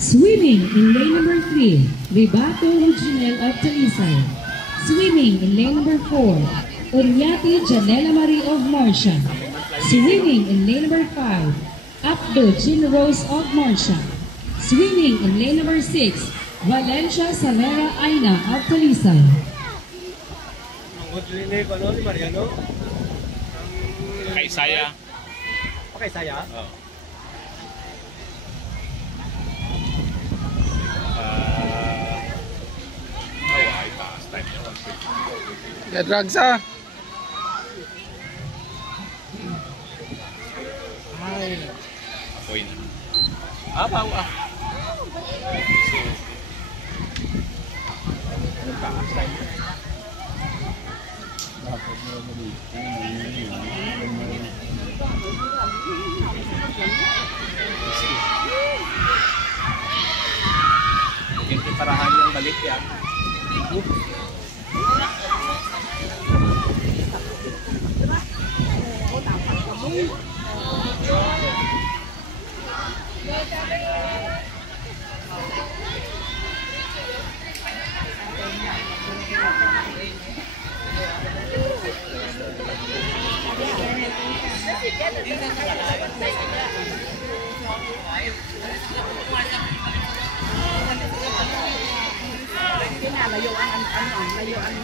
Swimming in lane number 3, Ribato Junel of Talisay. Swimming in lane number 4, Uriati Janela Marie of Marcia. Swimming in lane number 5, Abdo Jean Rose of Marcia. Swimming in lane number 6, Valencia Salera Aina of Talisay. Ang Mariano? Kay Saya. Okay, Saya? Oo. Ay, taas time niya. Get drugs ah. Ay. Apoy na. Apaw ah. Taas time niya. Mungkin parahan yang balik ya. Layuan